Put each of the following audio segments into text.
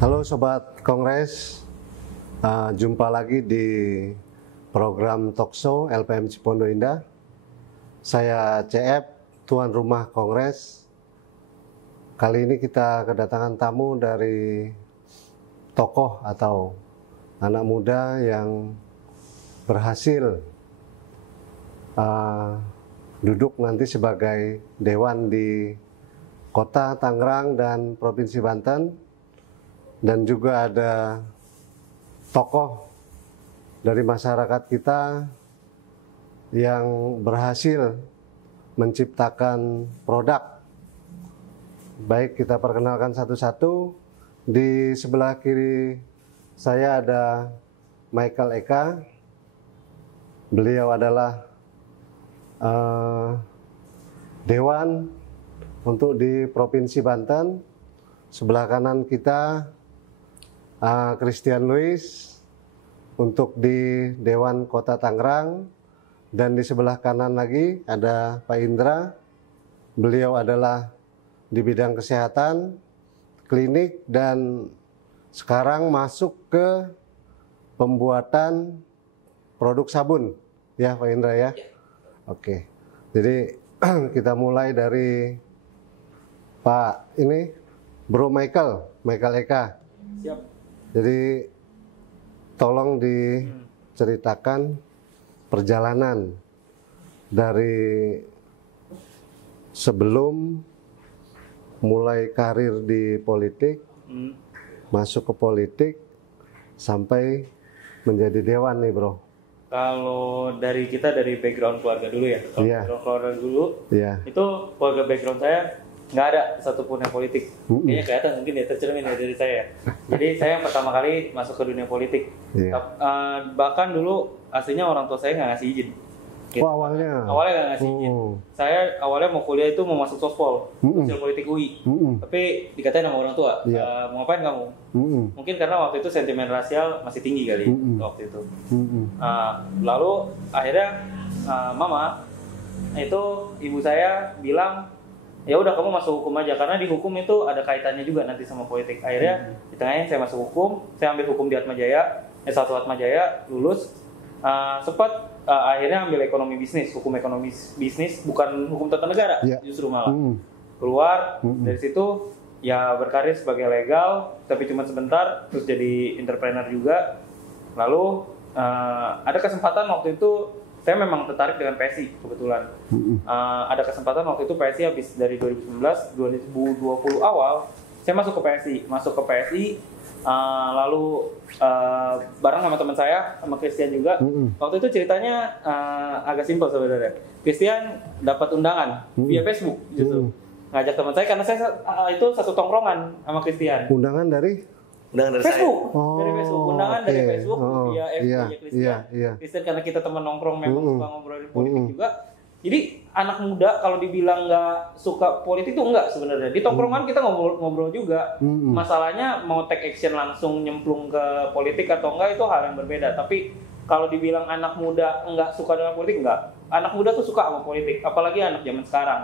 Halo Sobat Kongres, jumpa lagi di program Talkshow LPM Cipondo Indah. Saya CF, tuan rumah Kongres. Kali ini kita kedatangan tamu dari tokoh atau anak muda yang berhasil duduk nanti sebagai dewan di Kota Tangerang dan Provinsi Banten, dan juga ada tokoh dari masyarakat kita yang berhasil menciptakan produk. Baik, kita perkenalkan satu-satu. Di sebelah kiri saya ada Michael Eka. Beliau adalah dewan untuk di Provinsi Banten. Sebelah kanan kita Christian Louis untuk di Dewan Kota Tangerang, dan di sebelah kanan lagi ada Pak Indra. Beliau adalah di bidang kesehatan, klinik, dan sekarang masuk ke pembuatan produk sabun, ya Pak Indra ya. Oke, jadi kita mulai dari Pak ini, Bro Michael Eka. Siap. Jadi tolong diceritakan perjalanan dari sebelum mulai karir di politik, masuk ke politik, sampai menjadi dewan nih Bro. Kalau dari kita dari background keluarga dulu ya. Kalau background keluarga dulu, itu keluarga background saya nggak ada satupun yang politik. Kayaknya kelihatan mungkin ya, tercermin ya dari saya. Jadi saya yang pertama kali masuk ke dunia politik. Bahkan dulu aslinya orang tua saya nggak ngasih izin. Gitu. Oh, awalnya nggak ngasih izin. Saya awalnya mau kuliah itu mau masuk Sospol, Sosial Politik UI. Tapi dikatain sama orang tua, mau ngapain kamu? Mungkin karena waktu itu sentimen rasial masih tinggi kali waktu itu. Lalu akhirnya mama itu, ibu saya bilang, ya udah kamu masuk hukum aja, karena di hukum itu ada kaitannya juga nanti sama politik. Akhirnya di tengahnya saya masuk hukum, saya ambil hukum di Atmajaya, S1 Atmajaya, lulus. Sempat akhirnya ambil ekonomi bisnis, hukum ekonomi bisnis, bukan hukum tata negara, justru malah. Keluar dari situ, ya berkarir sebagai legal, tapi cuma sebentar, terus jadi entrepreneur juga. Lalu ada kesempatan waktu itu, saya memang tertarik dengan PSI kebetulan. Ada kesempatan waktu itu PSI habis dari 2019, 2020 awal, saya masuk ke PSI. Lalu bareng sama teman saya, sama Christian juga. Waktu itu ceritanya agak simpel sebenarnya. Christian dapat undangan via Facebook justru. Ngajak teman saya karena saya itu satu tongkrongan sama Christian. Undangan dari Facebook. Dari Facebook. Undangan dari Facebook via FB Christian. Christian karena kita teman nongkrong memang suka ngobrolin politik juga. Jadi anak muda kalau dibilang nggak suka politik itu enggak sebenarnya. Di tongkrongan kita ngobrol juga. Masalahnya mau take action langsung nyemplung ke politik atau enggak itu hal yang berbeda. Tapi kalau dibilang anak muda enggak suka dengan politik, enggak. Anak muda tuh suka sama politik, apalagi anak zaman sekarang.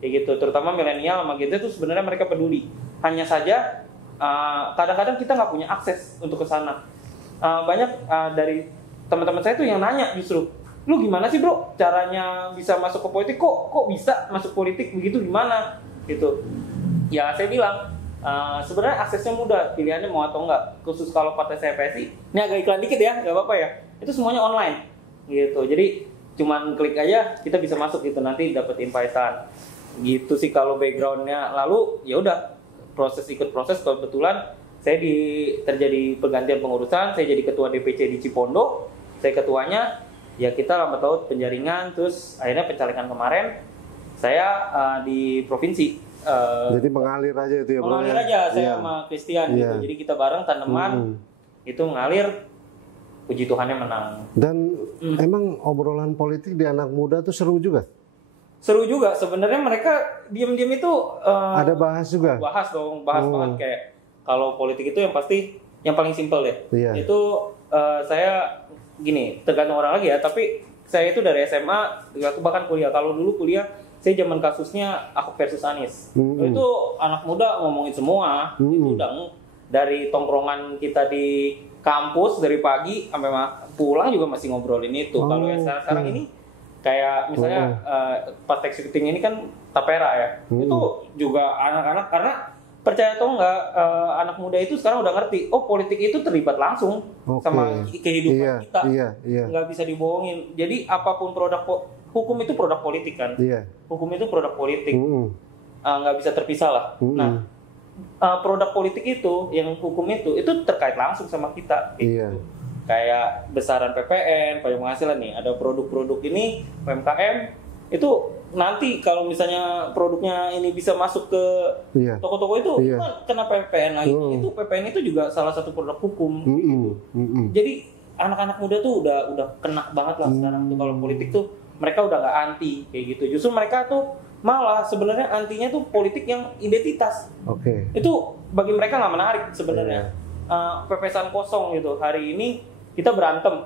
Kayak gitu, terutama milenial sama gitu tuh sebenarnya mereka peduli. Hanya saja kadang-kadang kita nggak punya akses untuk ke sana. Banyak dari teman-teman saya tuh yang nanya justru, lu gimana sih bro caranya bisa masuk ke politik, kok bisa masuk politik begitu, gimana gitu. Ya saya bilang sebenarnya aksesnya mudah, pilihannya mau atau enggak. Khusus kalau partai saya PSI, ini agak iklan dikit ya, nggak apa-apa ya, itu semuanya online gitu. Jadi cuman klik aja kita bisa masuk gitu, nanti dapat invite-an gitu sih kalau backgroundnya. Lalu ya udah ikut proses, kebetulan saya terjadi pergantian pengurusan, saya jadi ketua DPC di Cipondo, saya ketuanya, ya kita lambat laut penjaringan, terus akhirnya pencalekan kemarin, saya di provinsi. Jadi mengalir aja itu ya bro? Mengalir aja, saya sama Christian gitu, jadi kita bareng tanaman, itu mengalir, puji Tuhannya menang. Dan emang obrolan politik di anak muda tuh seru juga? Seru juga, sebenarnya mereka diam-diam itu ada bahas juga? Bahas banget. Kayak kalau politik itu yang pasti yang paling simpel deh. Itu saya gini, tergantung orang lagi ya, tapi saya itu dari SMA, aku bahkan kuliah. Kalau dulu kuliah, saya zaman kasusnya Ahok versus Anies. Itu anak muda ngomongin semua, itu udah dari tongkrongan kita di kampus dari pagi sampai pulang juga masih ngobrolin itu. Kalau yang sekarang ini kayak misalnya pas executing ini kan tapera ya, itu juga anak-anak, karena percaya atau enggak, anak muda itu sekarang udah ngerti, oh politik itu terlibat langsung sama kehidupan kita, nggak bisa dibohongin. Jadi apapun hukum itu produk politik kan, hukum itu produk politik, nggak bisa terpisah lah. Nah, produk politik itu, yang hukum itu terkait langsung sama kita. Gitu. Kayak besaran PPN, pajak penghasilan nih, ada produk-produk ini UMKM itu nanti kalau misalnya produknya ini bisa masuk ke toko-toko itu kan kena PPN lagi. Itu PPN itu juga salah satu produk hukum. Jadi anak-anak muda tuh udah kena banget lah sekarang tuh kalau politik tuh, mereka udah nggak anti kayak gitu. Justru mereka tuh malah sebenarnya antinya tuh politik yang identitas. Itu bagi mereka nggak menarik sebenarnya. Pepesan kosong gitu. Hari ini kita berantem,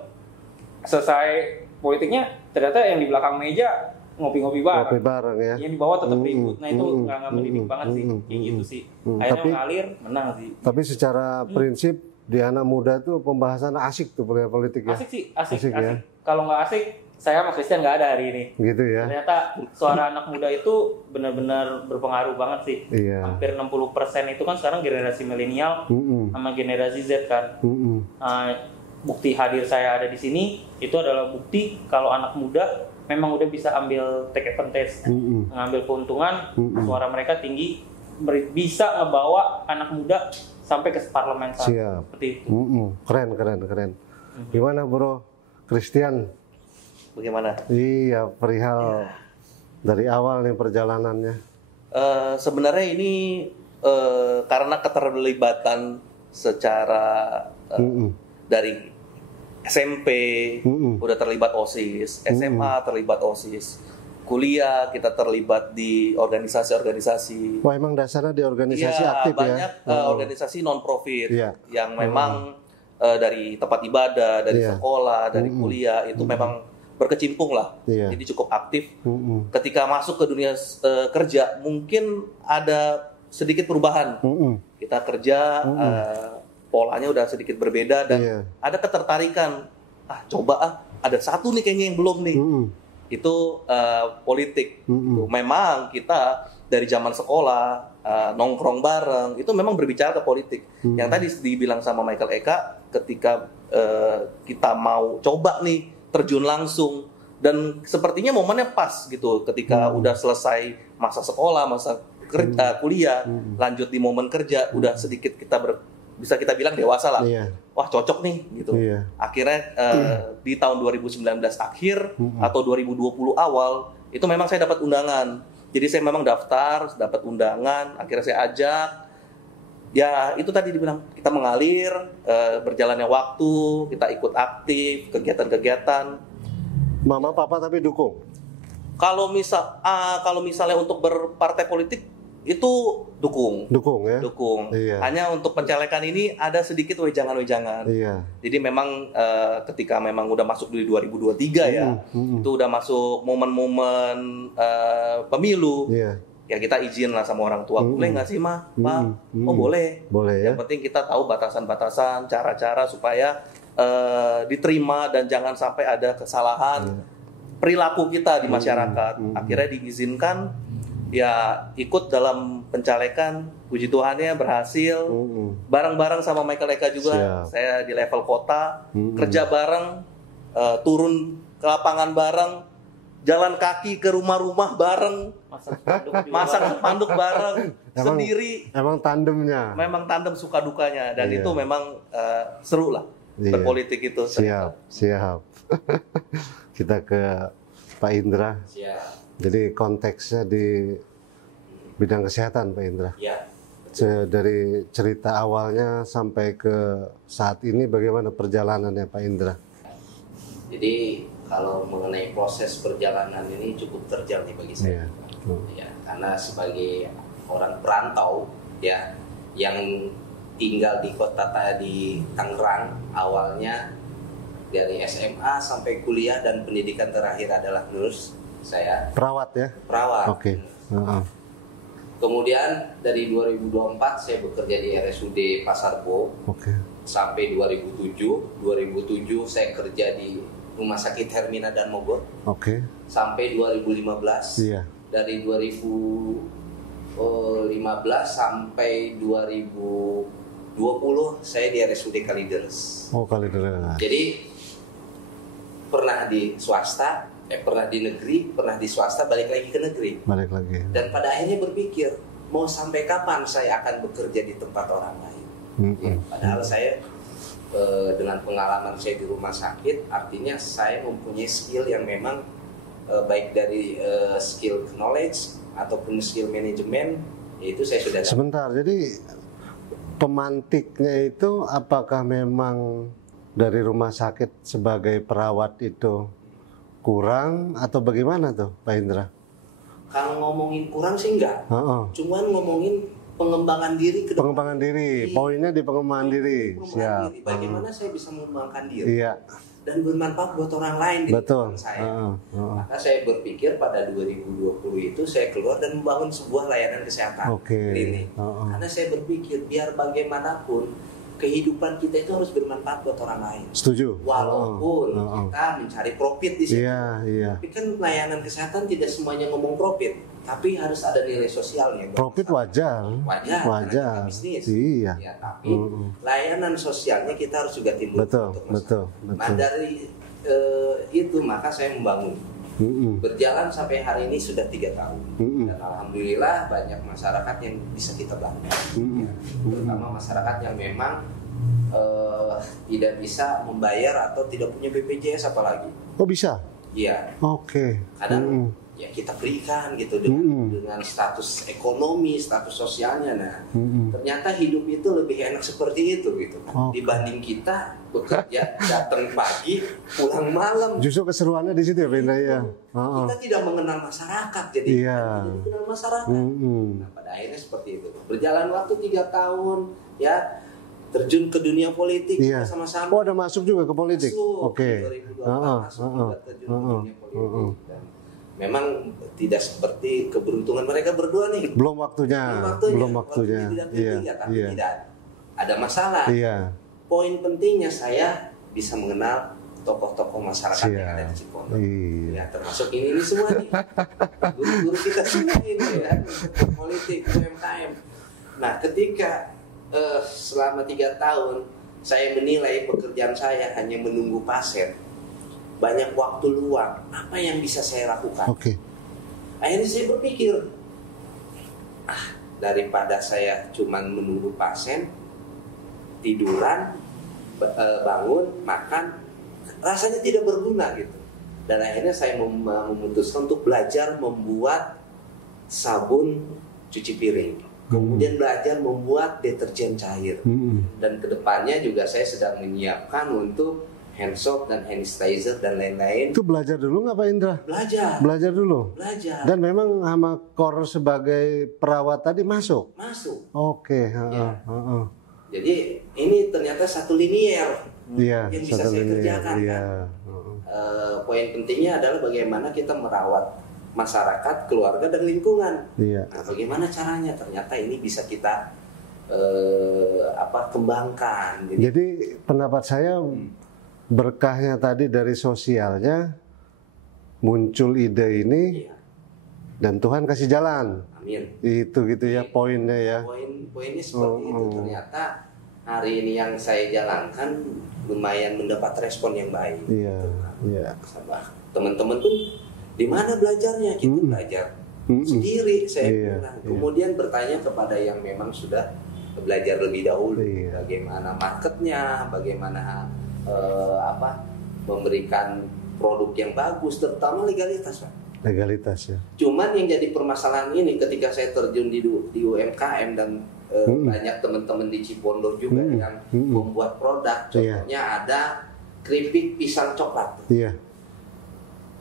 selesai politiknya ternyata yang di belakang meja ngopi-ngopi bareng ya. Yang di bawah tetap ribut. Nah itu nggak mendidik banget sih, kayak gitu sih. Akhirnya ngalir, menang sih. Tapi secara prinsip di anak muda tuh pembahasan asik tuh politik ya. Asik sih, asik. Ya? Kalau nggak asik, saya sama Christian nggak ada hari ini. Gitu ya. Ternyata suara anak muda itu benar-benar berpengaruh banget sih. Hampir 60% itu kan sekarang generasi milenial sama generasi Z kan. Bukti hadir saya ada di sini itu adalah bukti kalau anak muda memang udah bisa ambil take advantage, mengambil keuntungan, suara mereka tinggi, bisa ngebawa anak muda sampai ke parlemen seperti itu. Keren. Gimana Bro Christian? Bagaimana? Iya, perihal dari awal nih perjalanannya. Sebenarnya ini karena keterlibatan secara dari SMP udah terlibat OSIS, SMA terlibat OSIS, kuliah kita terlibat di organisasi-organisasi. Wah, emang dasarnya di organisasi aktif banyak, ya? Banyak organisasi non-profit yang memang dari tempat ibadah, dari sekolah, dari kuliah itu memang berkecimpung lah. Jadi cukup aktif. Ketika masuk ke dunia kerja mungkin ada sedikit perubahan. Kita kerja polanya udah sedikit berbeda dan ada ketertarikan. Coba ada satu nih kayaknya yang belum nih. Itu politik. Memang kita dari zaman sekolah nongkrong bareng itu memang berbicara ke politik. Yang tadi dibilang sama Michael Eka, ketika kita mau coba nih terjun langsung, dan sepertinya momennya pas gitu ketika udah selesai masa sekolah, masa kuliah, lanjut di momen kerja, udah sedikit kita bisa kita bilang dewasa lah. Wah, cocok nih gitu. Akhirnya di tahun 2019 akhir atau 2020 awal itu memang saya dapat undangan. Jadi saya memang daftar, dapat undangan, akhirnya saya ajak. Ya, itu tadi dibilang kita mengalir, berjalannya waktu, kita ikut aktif kegiatan-kegiatan. Mama papa tapi dukung. Kalau misalnya untuk berpartai politik itu dukung ya. Hanya untuk pencalekan ini ada sedikit wejangan-wejangan. Jadi memang ketika memang udah masuk di 2023 itu udah masuk momen-momen pemilu. Ya kita izin lah sama orang tua, boleh nggak sih Pak? Oh boleh ya. Yang penting kita tahu batasan-batasan, cara-cara supaya diterima dan jangan sampai ada kesalahan perilaku kita di masyarakat. Akhirnya diizinkan. Ya ikut dalam pencalekan, puji Tuhannya berhasil. Bareng-bareng sama Michael Eka juga. Saya di level kota, kerja bareng, turun ke lapangan bareng, jalan kaki ke rumah-rumah bareng, masang spanduk bareng, sendiri. Emang tandemnya. Memang tandem suka dukanya, dan itu memang seru lah berpolitik itu. Siap. Kita ke Pak Indra. Jadi konteksnya di bidang kesehatan, Pak Indra. Dari cerita awalnya sampai ke saat ini, bagaimana perjalanannya, Pak Indra? Jadi kalau mengenai proses perjalanan ini cukup terjal nih bagi saya. Karena sebagai orang perantau, yang tinggal di kota di Tangerang, awalnya dari SMA sampai kuliah dan pendidikan terakhir adalah nurse. Saya perawat ya? Perawat. Oke. Kemudian dari 2024 saya bekerja di RSUD Pasar Bo. Sampai 2007. 2007 saya kerja di Rumah Sakit Hermina dan Mogot. Sampai 2015. Dari 2015 sampai 2020 saya di RSUD Kalideres. Jadi pernah di swasta, pernah di negeri, pernah di swasta, balik lagi ke negeri. Dan pada akhirnya berpikir, mau sampai kapan saya akan bekerja di tempat orang lain? Padahal saya dengan pengalaman saya di rumah sakit, artinya saya mempunyai skill yang memang baik dari skill knowledge ataupun skill manajemen, itu saya sudah. Sebentar, jadi pemantiknya itu apakah memang dari rumah sakit sebagai perawat itu kurang atau bagaimana tuh Pak Indra? Kalau ngomongin kurang sih enggak, cuman ngomongin pengembangan diri ke depan. Pengembangan diri, poinnya di pengembangan diri. Siap. Bagaimana saya bisa mengembangkan diri dan bermanfaat buat orang lain di depan saya. Maka saya berpikir pada 2020 itu saya keluar dan membangun sebuah layanan kesehatan klinik. Karena saya berpikir biar bagaimanapun kehidupan kita itu harus bermanfaat buat orang lain. Setuju. Walaupun kita mencari profit di situ. Tapi kan layanan kesehatan tidak semuanya ngomong profit, tapi harus ada nilai sosialnya. Profit wajar. Bisnis. Iya. Tapi layanan sosialnya kita harus juga timbul. Betul. Nah dari itu maka saya membangun. Berjalan sampai hari ini sudah 3 tahun. Dan alhamdulillah banyak masyarakat yang bisa kita bantu. Terutama masyarakat yang memang tidak bisa membayar atau tidak punya BPJS apalagi. Oh bisa? Iya. Kadang ya kita berikan gitu dengan status ekonomi, status sosialnya. Nah, ternyata hidup itu lebih enak seperti itu gitu kan. Dibanding kita bekerja datang pagi, pulang malam. Justru keseruannya di situ ya, Pak Indra ya. Kita tidak mengenal masyarakat, jadi tidak mengenal masyarakat. Nah, pada akhirnya seperti itu. Berjalan waktu 3 tahun, ya terjun ke dunia politik sama-sama. Oh, ada masuk juga ke politik. Oke. 2024 masuk juga terjun ke dunia politik. Dan memang tidak seperti keberuntungan mereka berdua nih. Belum waktunya. Tapi tidak ada masalah. Poin pentingnya saya bisa mengenal tokoh-tokoh masyarakat yang ada di Cipondo. Ya, termasuk ini semua nih. Guru-guru kita semua ini ya, politik, UMKM. Nah, ketika selama 3 tahun saya menilai pekerjaan saya hanya menunggu pasien, banyak waktu luang, apa yang bisa saya lakukan? Akhirnya saya berpikir, daripada saya cuman menunggu pasien, tiduran, bangun, makan, rasanya tidak berguna gitu. Dan akhirnya saya memutuskan untuk belajar membuat sabun cuci piring. Kemudian belajar membuat deterjen cair. Dan kedepannya juga saya sedang menyiapkan untuk hand soap dan hand sanitizer dan lain-lain. Itu belajar dulu nggak Pak Indra? Belajar dulu? Belajar. Dan memang sama core sebagai perawat tadi masuk? Masuk. Jadi ini ternyata satu linier yang bisa saya kerjakan. Poin pentingnya adalah bagaimana kita merawat masyarakat, keluarga, dan lingkungan. Nah, bagaimana caranya? Ternyata ini bisa kita kembangkan. Jadi pendapat saya berkahnya tadi dari sosialnya muncul ide ini dan Tuhan kasih jalan. Amin. Itu gitu ya poinnya ya. Poinnya seperti itu. Ternyata hari ini yang saya jalankan lumayan mendapat respon yang baik. Teman-teman pun di mana belajarnya? Kita belajar sendiri. Saya bilang. Kemudian bertanya kepada yang memang sudah belajar lebih dahulu, bagaimana marketnya, bagaimana memberikan produk yang bagus, terutama legalitas, Pak. Legalitas ya. Cuman yang jadi permasalahan ini ketika saya terjun di UMKM dan banyak teman-teman di Cipondo juga yang membuat produk, contohnya ada keripik pisang coklat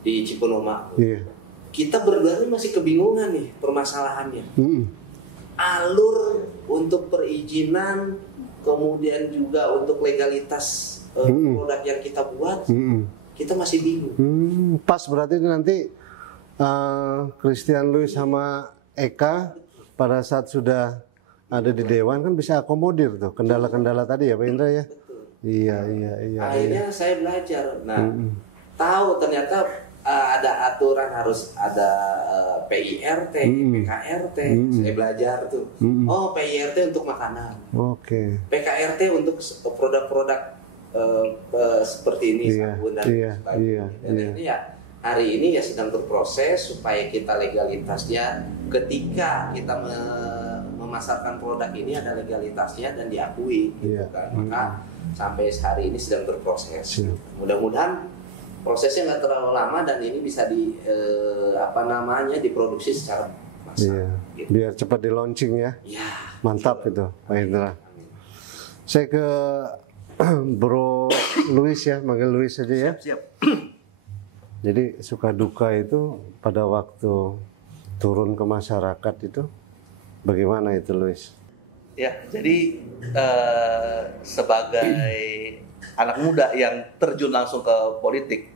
di Cipondo Makmur. Kita berdua masih kebingungan nih permasalahannya. Alur untuk perizinan, kemudian juga untuk legalitas produk yang kita buat, kita masih bingung. Pas berarti nanti Christian Louis sama Eka pada saat sudah ada di Dewan kan bisa akomodir tuh kendala-kendala tadi ya Pak Indra ya. Betul. Iya. Akhirnya saya belajar. Nah, tahu ternyata ada aturan harus ada PIRT, PKRT. Saya belajar tuh. Oh, PIRT untuk makanan. Oke. PKRT untuk produk-produk seperti ini, sabun dan sebagainya. Dan ini ya hari ini ya sedang berproses supaya kita legalitasnya ketika kita memasarkan produk ini ada legalitasnya dan diakui gitu kan. Maka sampai hari ini sedang berproses. Mudah-mudahan prosesnya nggak terlalu lama dan ini bisa diproduksi secara massal. Gitu. Biar cepat di launching ya. Mantap itu Pak Indra. Saya ke Bro Luis ya, manggil Luis aja ya. Siap. Jadi suka duka itu pada waktu turun ke masyarakat itu bagaimana itu Luis? Ya, jadi sebagai anak muda yang terjun langsung ke politik,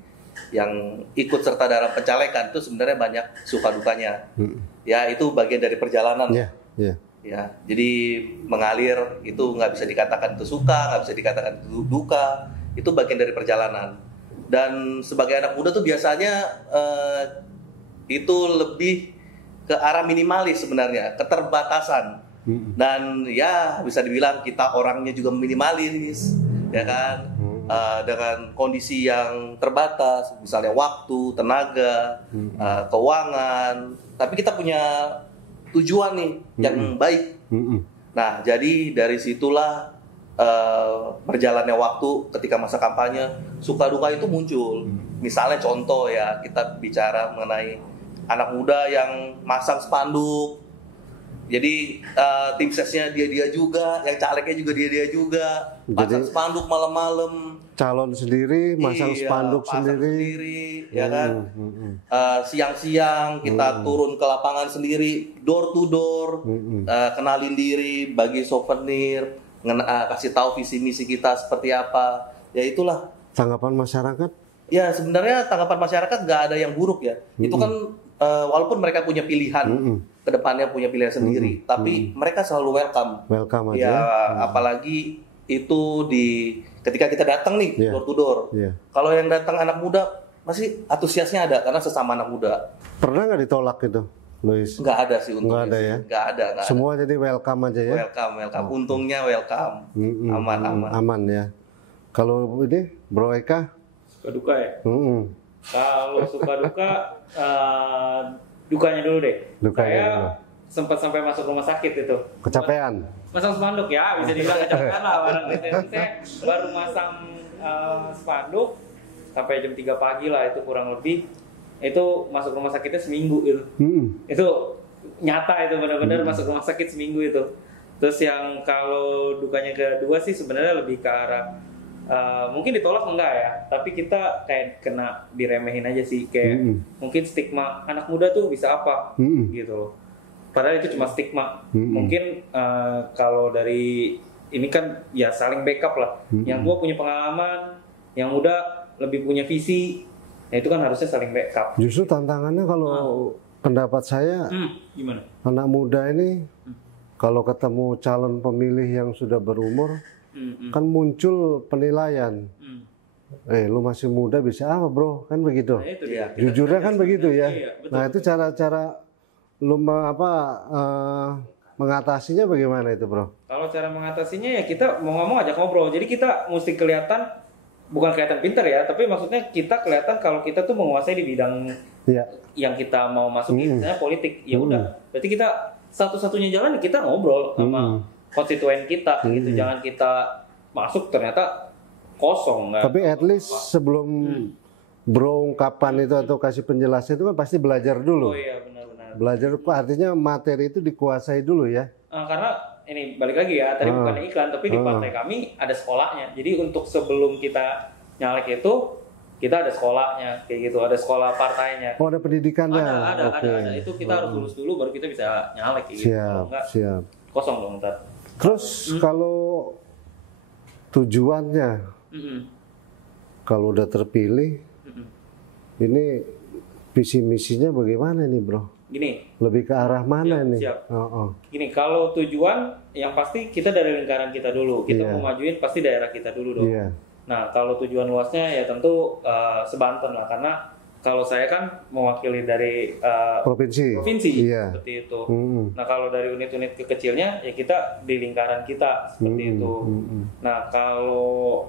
yang ikut serta dalam pencalekan itu sebenarnya banyak suka dukanya. Ya itu bagian dari perjalanan. Ya, jadi mengalir itu nggak bisa dikatakan itu suka, nggak bisa dikatakan itu duka, itu bagian dari perjalanan. Dan sebagai anak muda tuh biasanya itu lebih ke arah minimalis sebenarnya, keterbatasan. Dan ya bisa dibilang kita orangnya juga minimalis, ya kan, dengan kondisi yang terbatas, misalnya waktu, tenaga, keuangan. Tapi kita punya tujuan nih yang baik. Nah, jadi dari situlah berjalannya waktu ketika masa kampanye suka duka itu muncul. Misalnya contoh ya, kita bicara mengenai anak muda yang masang spanduk. Jadi tim sesnya dia juga, yang calegnya juga dia juga, pasang spanduk malam-malam. Calon sendiri masang spanduk sendiri, ya kan. Siang-siang kita turun ke lapangan sendiri, door to door, kenalin diri, bagi souvenir, kasih tahu visi misi kita seperti apa. Ya itulah. Tanggapan masyarakat? Ya sebenarnya tanggapan masyarakat nggak ada yang buruk ya. Itu kan walaupun mereka punya pilihan, kedepannya punya pilihan sendiri, tapi mereka selalu welcome aja. Ya, apalagi itu ketika kita datang nih door to door. Kalau yang datang anak muda masih antusiasnya ada karena sesama anak muda. Pernah nggak ditolak gitu, Luis? Nggak ada sih untungnya. Nggak ada ya? Nggak ada. Semua jadi welcome aja ya? Welcome. Untungnya welcome. Aman ya. Kalau ini Bro Eka? Suka duka ya? Kalau suka duka, dukanya dulu deh. Saya sempat sampai masuk rumah sakit itu. Kecapean? Masang spanduk ya, bisa dibilang kecapean lah. Barang saya baru masang spanduk sampai jam 3 pagi lah, itu kurang lebih. Itu masuk rumah sakitnya seminggu itu. Itu nyata itu, benar-benar masuk rumah sakit seminggu itu. Terus yang kalau dukanya kedua sih sebenarnya lebih ke arah mungkin ditolak enggak ya, tapi kita kayak kena diremehin aja sih, kayak mungkin stigma anak muda tuh bisa apa gitu loh. Padahal itu cuma stigma. Mungkin kalau dari ini kan ya saling backup lah. Yang tua punya pengalaman, yang muda lebih punya visi. Nah itu kan harusnya saling backup. Justru tantangannya kalau pendapat saya, gimana? Anak muda ini kalau ketemu calon pemilih yang sudah berumur, kan muncul penilaian. Lu masih muda bisa apa bro? Kan begitu. Nah, itu dia. Jujurnya kan begitu ya. Iya, betul, nah itu cara-cara lu mengatasinya bagaimana itu bro? Kalau cara mengatasinya ya kita mau ngomong ajak ngobrol. Jadi kita mesti bukan kelihatan pintar ya, tapi maksudnya kita kelihatan kalau kita tuh menguasai di bidang yang kita mau masuki, misalnya politik. Ya udah, berarti kita satu-satunya jalan kita ngobrol sama konstituen kita gitu. Jangan kita masuk ternyata kosong. Tapi at least sebelum bro ungkapan itu atau kasih penjelasan itu kan pasti belajar dulu. Oh iya, benar-benar. Belajar artinya materi itu dikuasai dulu ya. Karena ini balik lagi ya, tadi bukan iklan, tapi di partai kami ada sekolahnya. Jadi untuk sebelum kita nyalek itu kita ada sekolahnya, kayak gitu, ada sekolah partainya. Oh, ada pendidikannya. Ada. Itu kita harus lulus dulu baru kita bisa nyalek kayak gitu. Siap. Kosong dong ntar. Terus kalau tujuannya, kalau udah terpilih, ini visi misinya bagaimana nih bro? gini. Lebih ke arah mana nih? Siap. Gini, kalau tujuan yang pasti kita dari lingkaran kita dulu. Kita mau majuin pasti daerah kita dulu dong. Nah, kalau tujuan luasnya ya tentu sebanten lah, karena kalau saya kan mewakili dari provinsi seperti itu. Nah, kalau dari unit-unit kecilnya ya kita di lingkaran kita seperti itu. Nah, kalau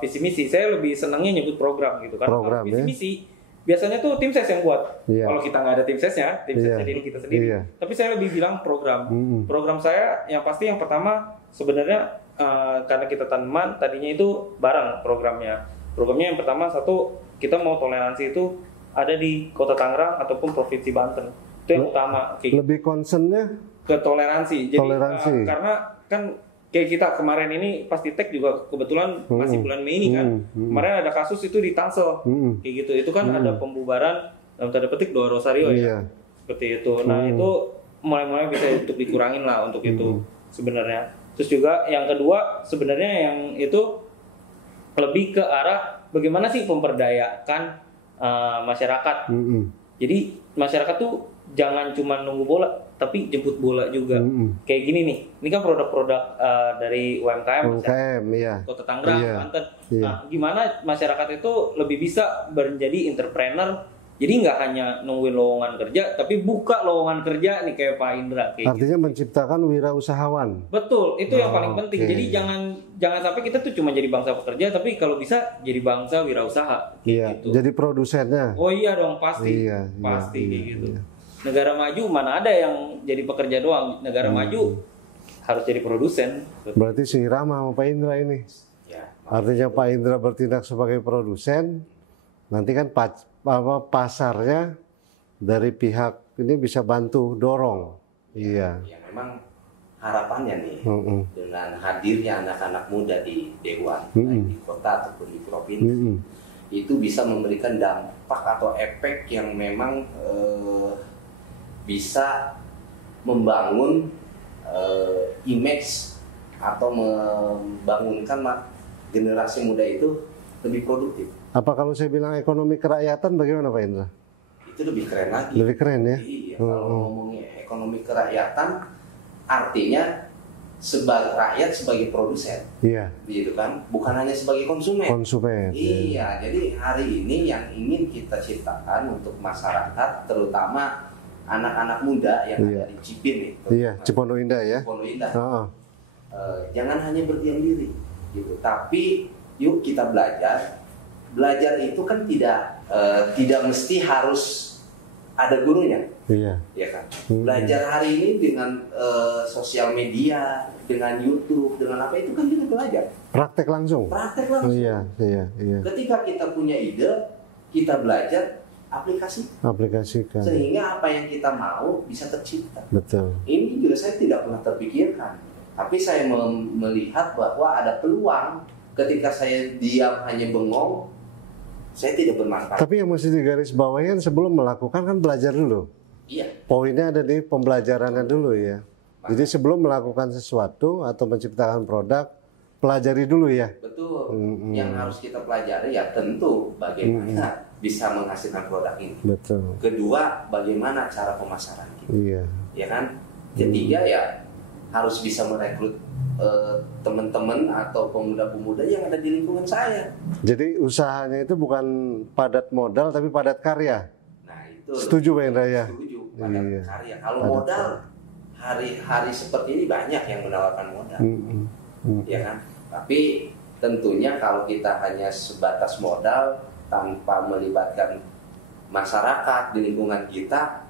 visi misi saya lebih senangnya nyebut program gitu kan. Kalau visi misi biasanya tuh tim ses yang buat. Kalau kita nggak ada tim sesnya diri kita sendiri. Tapi saya lebih bilang program. Program saya yang pasti yang pertama sebenarnya karena kita tanaman tadinya itu barang programnya. Programnya yang pertama satu, kita mau toleransi itu ada di Kota Tangerang ataupun Provinsi Banten. Itu yang utama. Lebih concernnya ke toleransi. Jadi karena kan kayak kita kemarin ini pasti tag juga kebetulan masih bulan Mei ini kan. Kemarin ada kasus itu di Tangsel. Kayak gitu. Itu kan ada pembubaran dalam tanda petik 2 Rosario ya. Seperti itu. Nah, itu mulai-mulai bisa untuk dikurangin lah untuk itu sebenarnya. Terus juga yang kedua sebenarnya yang itu lebih ke arah bagaimana sih memperdayakan masyarakat. Jadi masyarakat tuh jangan cuma nunggu bola, tapi jemput bola juga. Kayak gini nih, ini kan produk-produk dari UMKM Kota Tangerang, Banten. Nah, gimana masyarakat itu lebih bisa menjadi entrepreneur? Jadi nggak hanya nungguin lowongan kerja, tapi buka lowongan kerja nih kayak Pak Indra. Kayak artinya gitu. Menciptakan wirausahawan. Betul, itu yang paling penting. Jadi jangan sampai kita tuh cuma jadi bangsa pekerja, tapi kalau bisa jadi bangsa wirausaha. Gitu. Jadi produsennya. Oh iya dong, pasti, pasti kayak gitu. Negara maju mana ada yang jadi pekerja doang? Negara maju harus jadi produsen. Berarti seirama sama Pak Indra ini. Artinya Pak Indra bertindak sebagai produsen, nanti kan pasarnya dari pihak ini bisa bantu dorong. Ya memang harapannya nih dengan hadirnya anak-anak muda di Dewan, baik di kota ataupun di provinsi, itu bisa memberikan dampak atau efek yang memang bisa membangun image atau membangunkan generasi muda itu lebih produktif. Apa kalau saya bilang ekonomi kerakyatan bagaimana Pak Indra? Itu lebih keren lagi. Lebih keren ya? Iya, kalau ngomongin ekonomi kerakyatan artinya sebagai rakyat sebagai produsen. Iya. Gitu kan? Bukan hanya sebagai konsumen. Iya, jadi hari ini yang ingin kita ciptakan untuk masyarakat terutama anak-anak muda yang ada di Cipin itu. Iya, Cipondo Indah ya. Cipondo Indah. Jangan hanya berdiam diri gitu, tapi yuk kita belajar. Belajar itu kan tidak mesti harus ada gurunya, ya kan. Belajar hari ini dengan sosial media, dengan YouTube, dengan apa itu kan kita belajar. Praktek langsung. Iya. Ketika kita punya ide, kita belajar aplikasikan. Sehingga apa yang kita mau bisa tercipta. Betul. Ini juga saya tidak pernah terpikirkan, tapi saya melihat bahwa ada peluang. Ketika saya diam hanya bengong, saya tidak bermanfaat. Tapi yang mesti digarisbawahi kan sebelum melakukan kan belajar dulu. Iya. Poinnya ada di pembelajarannya dulu ya. Jadi sebelum melakukan sesuatu atau menciptakan produk, pelajari dulu ya. Betul. Yang harus kita pelajari ya tentu bagaimana bisa menghasilkan produk ini. Betul. Kedua, bagaimana cara pemasaran kita. Iya. Ya kan. Ketiga ya harus bisa merekrut teman-teman atau pemuda-pemuda yang ada di lingkungan saya. Jadi usahanya itu bukan padat modal tapi padat karya. Nah itu. Setuju Pak Indra ya? Setuju, padat karya. Kalau modal hari-hari seperti ini banyak yang menawarkan modal, ya kan. Tapi tentunya kalau kita hanya sebatas modal tanpa melibatkan masyarakat di lingkungan kita,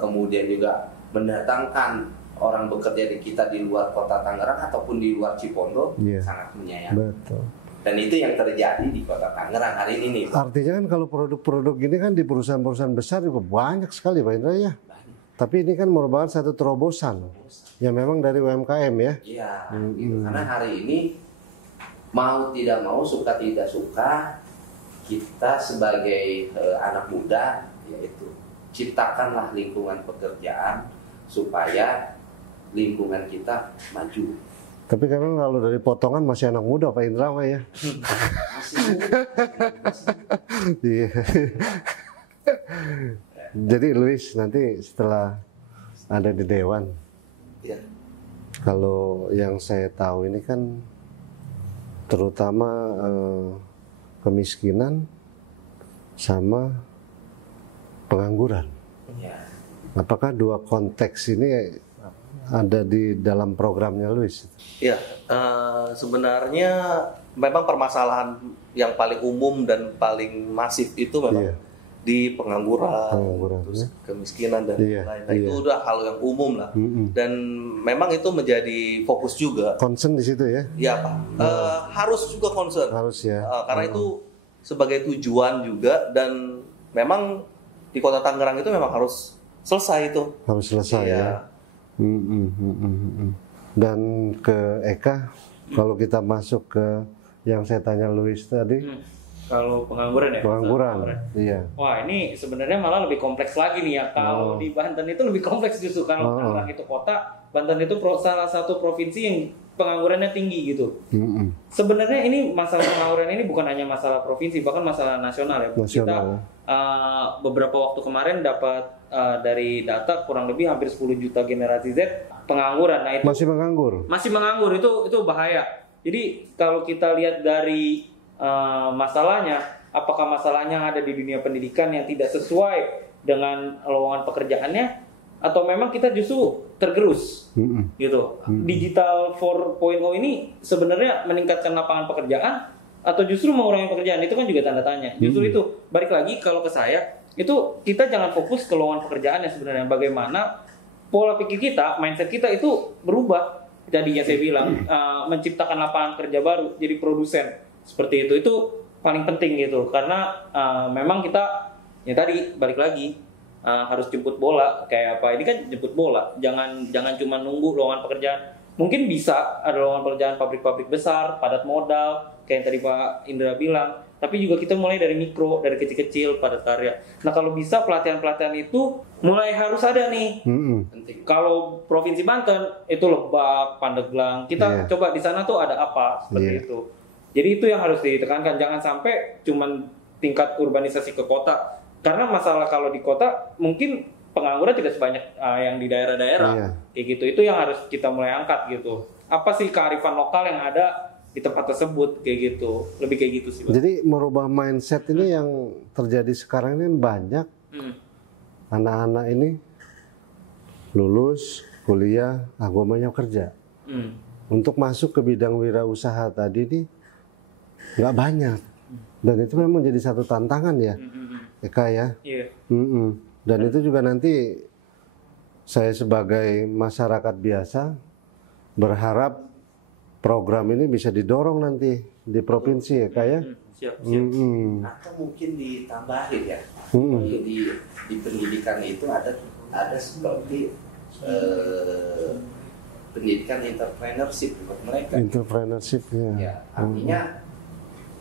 kemudian juga mendatangkan orang bekerja di kita di luar kota Tangerang ataupun di luar Cipondo, sangat menyayangkan. Betul. Dan itu yang terjadi di kota Tangerang hari ini nih. Artinya kan kalau produk-produk ini kan di perusahaan-perusahaan besar juga banyak sekali Pak Indra ya. Banyak. Tapi ini kan merupakan satu terobosan yang memang dari UMKM ya. Iya, gitu. Karena hari ini mau tidak mau, suka tidak suka, kita sebagai anak muda yaitu ciptakanlah lingkungan pekerjaan supaya lingkungan kita maju. Tapi kan kalau dari potongan masih anak muda Pak Indra ya. Masih muda. Jadi Luis nanti setelah ada di Dewan, ya. Kalau yang saya tahu ini kan terutama kemiskinan sama pengangguran. Ya. Apakah dua konteks ini ada di dalam programnya Luis? Ya, sebenarnya memang permasalahan yang paling umum dan paling masif itu memang di pengangguran, terus kemiskinan dan lain-lain. Nah, itu udah hal yang umum lah. Dan memang itu menjadi fokus juga. Concern di situ ya? Ya, Pak. Harus juga concern. Harus ya. Karena itu sebagai tujuan juga, dan memang di Kota Tangerang itu memang harus selesai itu. Harus selesai ya. Dan ke Eka, kalau kita masuk ke yang saya tanya Luis tadi. Kalau pengangguran ya? Pengangguran, iya. Wah, ini sebenarnya malah lebih kompleks lagi nih ya. Kalau di Banten itu lebih kompleks justru. Kalau Tangerang itu kota, Banten itu salah satu provinsi yang penganggurannya tinggi gitu. Sebenarnya ini masalah pengangguran ini bukan hanya masalah provinsi, bahkan masalah nasional ya. Kita beberapa waktu kemarin dapat dari data kurang lebih hampir 10 juta generasi Z pengangguran. Nah, itu masih menganggur. Masih menganggur, itu bahaya. Jadi kalau kita lihat dari masalahnya, apakah masalahnya ada di dunia pendidikan yang tidak sesuai dengan lowongan pekerjaannya, atau memang kita justru tergerus gitu. Digital 4.0 ini sebenarnya meningkatkan lapangan pekerjaan atau justru mengurangi pekerjaan, itu kan juga tanda tanya. Justru itu balik lagi kalau ke saya, itu kita jangan fokus ke lowongan pekerjaan yang sebenarnya, bagaimana pola pikir kita, mindset kita itu berubah. Tadinya saya bilang menciptakan lapangan kerja baru, jadi produsen. Seperti itu paling penting gitu, karena memang kita ya tadi balik lagi harus jemput bola kayak apa, ini kan jemput bola, jangan cuma nunggu lowongan pekerjaan. Mungkin bisa ada lowongan pekerjaan pabrik-pabrik besar, padat modal kayak yang tadi Pak Indra bilang, tapi juga kita mulai dari mikro, dari kecil-kecil, padat karya. Nah kalau bisa pelatihan-pelatihan itu mulai harus ada nih. Kalau Provinsi Banten itu Lebak, Pandeglang, kita coba di sana tuh ada apa seperti itu. Jadi itu yang harus ditekankan, jangan sampai cuman tingkat urbanisasi ke kota. Karena masalah kalau di kota mungkin pengangguran tidak sebanyak yang di daerah-daerah. Kayak gitu, itu yang harus kita mulai angkat gitu. Apa sih kearifan lokal yang ada di tempat tersebut, kayak gitu. Lebih kayak gitu sih, Pak. Jadi merubah mindset ini yang terjadi sekarang ini banyak. Anak-anak ini lulus kuliah, gue mau kerja. Untuk masuk ke bidang wirausaha tadi ini nggak banyak, dan itu memang jadi satu tantangan ya, Eka ya. Dan itu juga nanti saya sebagai masyarakat biasa berharap program ini bisa didorong nanti di provinsi, Eka ya. Siap. Atau mungkin ditambahin ya, di pendidikan itu ada seperti pendidikan entrepreneurship buat mereka. Entrepreneurship ya. Artinya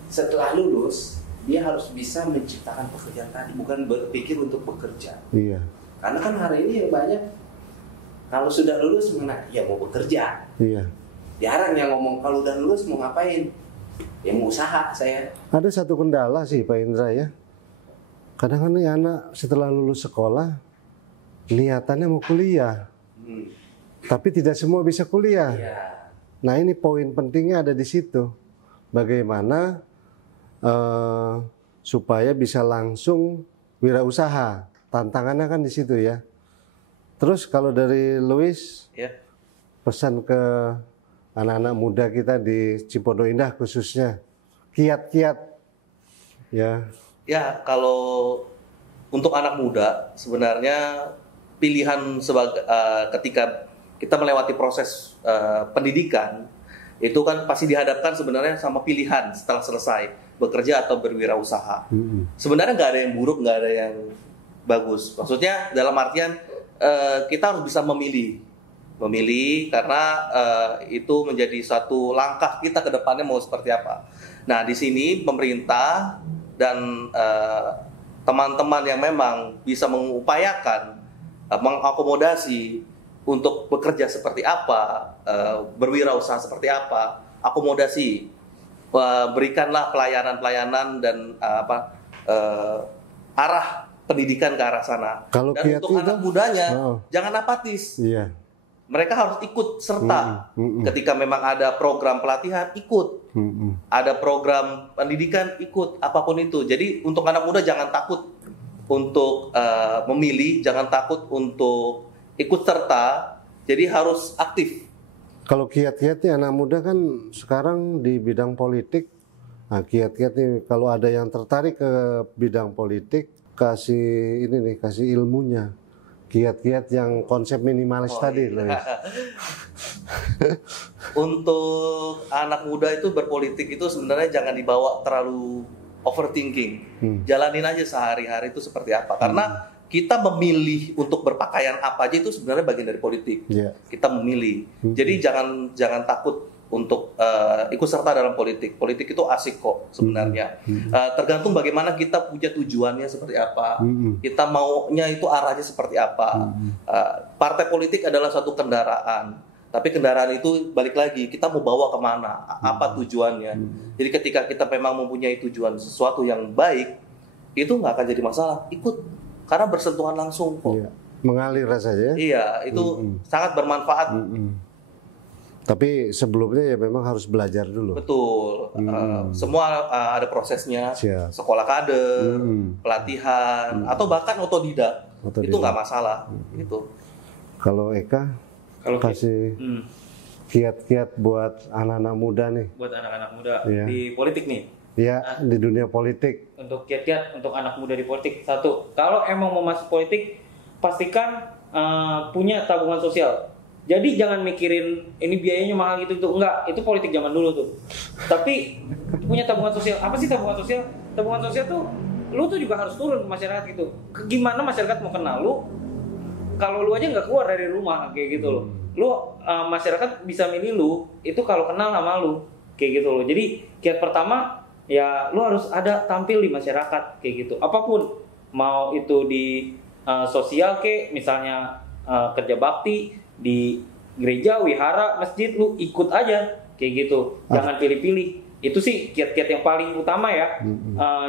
setelah lulus dia harus bisa menciptakan pekerjaan tadi, bukan berpikir untuk bekerja. Karena kan hari ini banyak kalau sudah lulus ya mau bekerja. Jarang yang ngomong kalau udah lulus mau ngapain, ya mau usaha. Saya ada satu kendala sih Pak Indra ya, kadang-kadang anak setelah lulus sekolah niatannya mau kuliah, tapi tidak semua bisa kuliah. Nah ini poin pentingnya ada di situ, bagaimana supaya bisa langsung wirausaha. Tantangannya kan di situ ya. Terus kalau dari Luis, pesan ke anak-anak muda kita di Cipondo Indah khususnya, kiat-kiat ya. Ya, kalau untuk anak muda sebenarnya pilihan ketika kita melewati proses pendidikan itu kan pasti dihadapkan sebenarnya sama pilihan setelah selesai bekerja atau berwirausaha. Sebenarnya nggak ada yang buruk, nggak ada yang bagus. Maksudnya dalam artian kita harus bisa memilih karena itu menjadi satu langkah kita ke depannya mau seperti apa. Nah di sini pemerintah dan teman-teman yang memang bisa mengupayakan mengakomodasi untuk bekerja seperti apa, berwirausaha seperti apa, akomodasi, berikanlah pelayanan dan arah pendidikan ke arah sana. Kalau dan untuk anak mudanya jangan apatis. Iya. Mereka harus ikut serta. Ketika memang ada program pelatihan, ikut. Ada program pendidikan, ikut. Apapun itu. Jadi untuk anak muda jangan takut untuk memilih, jangan takut untuk ikut serta. Jadi harus aktif. Kalau kiat-kiatnya anak muda kan sekarang di bidang politik. Nah, kiat-kiatnya kalau ada yang tertarik ke bidang politik, kasih ilmunya. Kiat-kiat yang konsep minimalis tadi loh. Ya. Untuk anak muda itu berpolitik itu sebenarnya jangan dibawa terlalu overthinking. Jalanin aja sehari-hari itu seperti apa. Karena kita memilih untuk berpakaian apa aja itu sebenarnya bagian dari politik. Kita memilih. Jadi jangan takut untuk ikut serta dalam politik. Politik itu asik kok sebenarnya. Tergantung bagaimana kita punya tujuannya seperti apa. Kita maunya itu arahnya seperti apa. Partai politik adalah suatu kendaraan. Tapi kendaraan itu balik lagi, kita mau bawa kemana, apa tujuannya. Jadi ketika kita memang mempunyai tujuan sesuatu yang baik, itu nggak akan jadi masalah. Ikut, karena bersentuhan langsung kok. Mengalir rasanya. Iya, itu sangat bermanfaat. Tapi sebelumnya ya memang harus belajar dulu. Betul. Semua ada prosesnya. Sekolah kader, pelatihan, atau bahkan otodidak. Itu nggak masalah. Itu. Kalau Eka, kasih kiat-kiat buat anak-anak muda nih. Buat anak-anak muda di politik nih. Iya, di dunia politik. Untuk kiat-kiat untuk anak muda di politik. Satu, kalau emang mau masuk politik, pastikan punya tabungan sosial. Jadi jangan mikirin ini biayanya mahal gitu tuh. Enggak, itu politik zaman dulu tuh. Tapi punya tabungan sosial. Apa sih tabungan sosial? Tabungan sosial tuh lu tuh juga harus turun ke masyarakat gitu. Gimana masyarakat mau kenal lu kalau lu aja nggak keluar dari rumah kayak gitu loh. Lu masyarakat bisa milih lu itu kalau kenal sama lu kayak gitu loh. Jadi kiat pertama ya lu harus ada tampil di masyarakat kayak gitu. Apapun mau itu di sosial kayak misalnya kerja bakti di gereja, wihara, masjid, lu ikut aja kayak gitu. Jangan pilih-pilih. Itu sih kiat-kiat yang paling utama ya.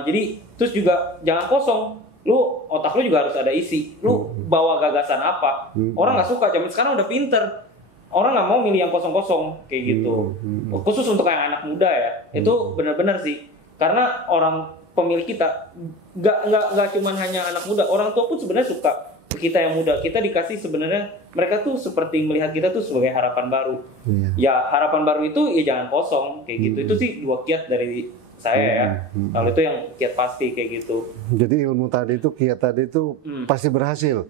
Jadi terus juga jangan kosong. Lu otak lu juga harus ada isi. Lu bawa gagasan apa? Orang nggak suka. Zaman sekarang udah pinter. Orang nggak mau milih yang kosong-kosong kayak gitu. Khusus untuk yang anak muda ya. Itu benar-benar sih. Karena orang pemilih kita nggak cuma hanya anak muda. Orang tua pun sebenarnya suka kita yang muda. Kita dikasih sebenarnya mereka tuh seperti melihat kita tuh sebagai harapan baru. Ya harapan baru itu ya jangan kosong kayak gitu. Itu sih 2 kiat dari saya ya. Kalau itu yang kiat pasti kayak gitu. Jadi ilmu tadi itu, kiat tadi itu pasti berhasil.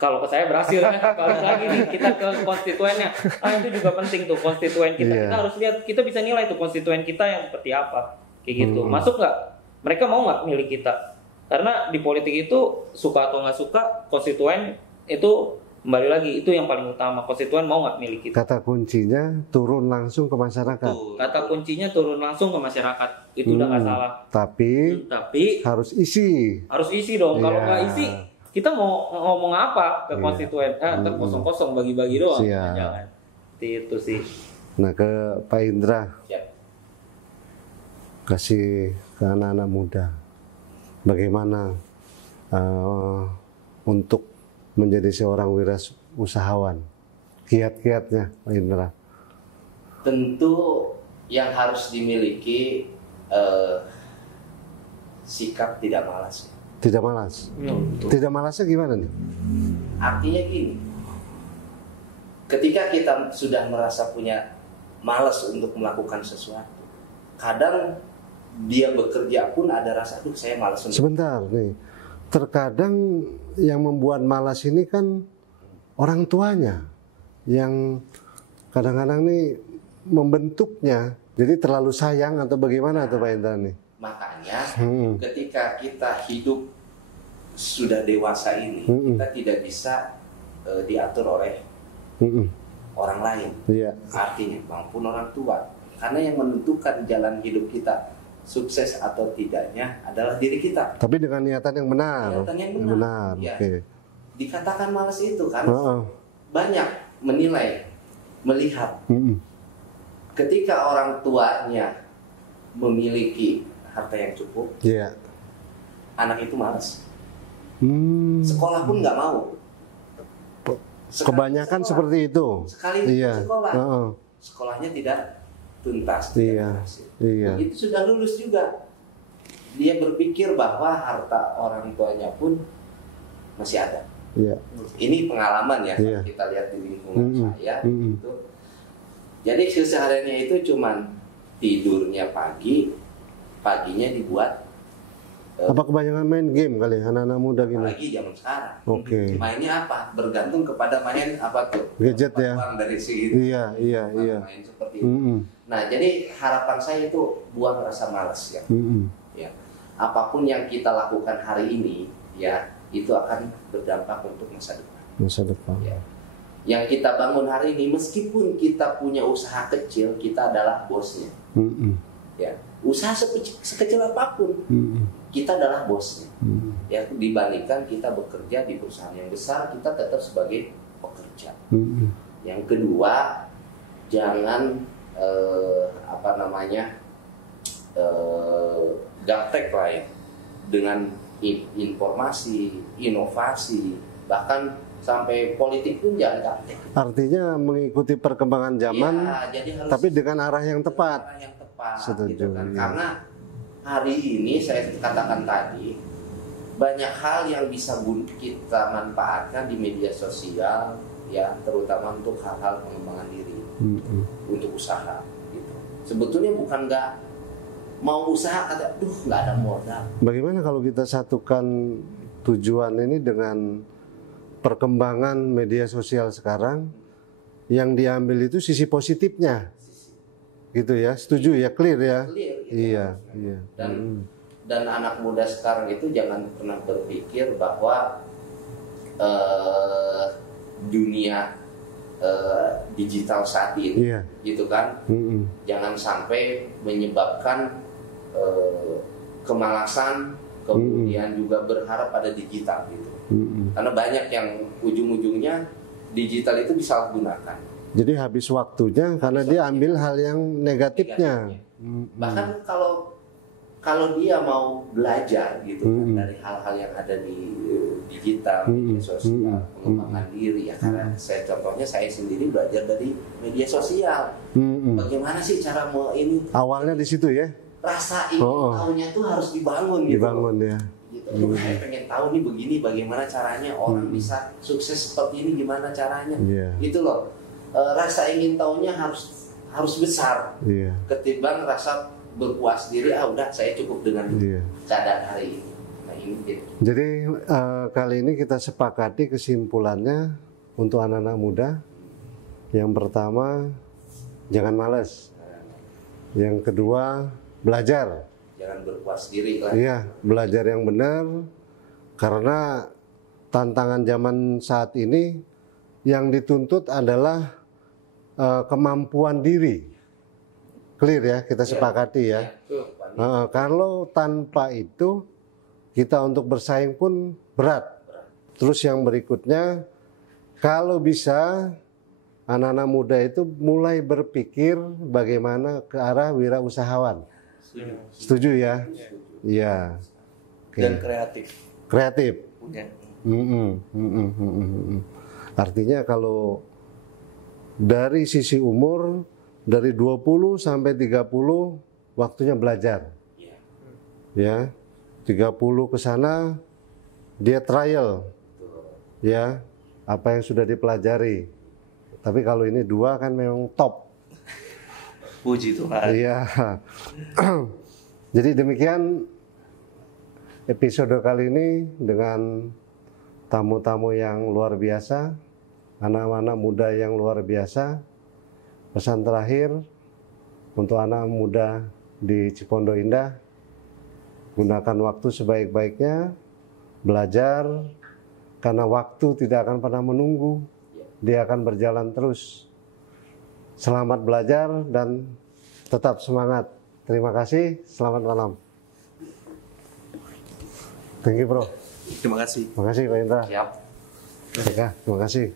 Kalau ke saya berhasil ya. Kalau lagi nih kita ke konstituennya. Itu juga penting tuh konstituen kita. Kita harus lihat, kita bisa nilai tuh konstituen kita yang seperti apa. Kayak gitu. Masuk nggak? Mereka mau nggak milih kita? Karena di politik itu suka atau nggak suka, konstituen itu kembali lagi itu yang paling utama. Konstituen mau nggak milih kita? Kata kuncinya turun langsung ke masyarakat. Kata kuncinya turun langsung ke masyarakat. Itu udah nggak salah. Tapi harus isi. Harus isi dong. Kalau nggak isi, kita mau ngomong apa ke konstituen? Kosong-kosong bagi-bagi doang. Jangan. Itu sih. Nah ke Pak Indra, kasih ke anak-anak muda. Bagaimana untuk menjadi seorang wirausahawan? Kiat-kiatnya, Pak Indra. Tentu yang harus dimiliki sikap tidak malas. Tidak malas? Tidak malasnya gimana nih? Artinya gini, ketika kita sudah merasa punya malas untuk melakukan sesuatu, kadang dia bekerja pun ada rasa, aduh saya malas untuk... Sebentar nih, terkadang yang membuat malas ini kan orang tuanya yang kadang-kadang nih membentuknya, jadi terlalu sayang atau bagaimana tuh Pak Indra nih? Makanya ketika kita hidup sudah dewasa ini, kita tidak bisa diatur oleh orang lain, artinya maupun orang tua, karena yang menentukan jalan hidup kita sukses atau tidaknya adalah diri kita. Tapi dengan niatan yang benar. Niatan yang benar. Ya. Dikatakan malas itu karena banyak menilai, melihat. Ketika orang tuanya memiliki harta yang cukup, anak itu malas. Sekolah pun nggak mau. Kebanyakan seperti itu. Sekali sekolah, sekolahnya tidak tuntas. Iya. Itu sudah lulus juga. Dia berpikir bahwa harta orang tuanya pun masih ada. Iya. Ini pengalaman ya, kita lihat di lingkungan saya. Gitu. Jadi kesehariannya itu cuman tidurnya paginya dibuat. Apa kebanyakan main game kali anak-anak muda gini? Apalagi zaman sekarang. Mainnya apa? Bergantung kepada main apa tuh? Gadget ya. Dari segitu. Iya. Main seperti itu. Nah, jadi harapan saya itu buang rasa malas ya. Ya. Apapun yang kita lakukan hari ini ya, itu akan berdampak untuk masa depan. Masa depan. Ya. Yang kita bangun hari ini, meskipun kita punya usaha kecil, kita adalah bosnya. Ya. Usaha sekecil apapun, kita adalah bosnya. Ya, dibandingkan kita bekerja di perusahaan yang besar, kita tetap sebagai pekerja. Yang kedua, jangan gaptek lah ya, dengan informasi, inovasi, bahkan sampai politik pun jangan gaptek. Artinya mengikuti perkembangan zaman, ya, jadi harus tapi dengan arah yang tepat. Setuju. Gitu kan? Karena hari ini saya katakan tadi, banyak hal yang bisa kita manfaatkan di media sosial, ya, terutama untuk hal-hal pengembangan diri, untuk usaha. Gitu. Sebetulnya bukan nggak mau usaha, nggak ada modal. Bagaimana kalau kita satukan tujuan ini dengan perkembangan media sosial sekarang, yang diambil itu sisi positifnya, gitu ya? Setuju ya, clear ya? Clear, gitu. Iya. Dan anak muda sekarang itu jangan pernah berpikir bahwa dunia digital saat ini, gitu kan? Jangan sampai menyebabkan kemalasan, kemudian juga berharap pada digital gitu. Karena banyak yang ujung-ujungnya digital itu disalahgunakan. Jadi habis waktunya karena dia ambil hal yang negatifnya. Bahkan kalau dia mau belajar gitu kan, dari hal-hal yang ada di digital, media sosial, pengembangan diri ya, karena contohnya saya sendiri belajar dari media sosial. Bagaimana sih cara ini? Awalnya di situ ya. Rasa ingin tahunya tuh harus dibangun gitu. Dibangun ya. Gitu. Saya pengen tahu nih begini, bagaimana caranya orang bisa sukses seperti ini, gimana caranya? Gitu loh. Rasa ingin tahunya harus besar. Ketimbang rasa berpuas diri, udah saya cukup dengan keadaan hari ini. Nah, ini gitu. Jadi kali ini kita sepakati kesimpulannya untuk anak-anak muda. Yang pertama, jangan malas. Yang kedua, belajar. Jangan berpuas diri lah. Iya, belajar yang benar. Karena tantangan zaman saat ini yang dituntut adalah kemampuan diri. Clear ya, kita sepakati ya. Kalau tanpa itu kita untuk bersaing pun berat. Terus yang berikutnya, kalau bisa anak-anak muda itu mulai berpikir bagaimana ke arah wirausahawan. Setuju ya? Iya. Dan kreatif. Kreatif. Artinya kalau dari sisi umur dari 20 sampai 30 waktunya belajar. Ya. 30 ke sana dia trial. Ya, apa yang sudah dipelajari. Tapi kalau ini 2 kan memang top. Puji Tuhan. Iya. Jadi demikian episode kali ini dengan tamu-tamu yang luar biasa, anak-anak muda yang luar biasa. Pesan terakhir untuk anak muda di Cipondo Indah, gunakan waktu sebaik-baiknya, belajar, karena waktu tidak akan pernah menunggu, dia akan berjalan terus. Selamat belajar dan tetap semangat. Terima kasih, selamat malam. Thank you, bro. Terima kasih. Terima kasih, Pak Indra. Siap. Ya, terima kasih.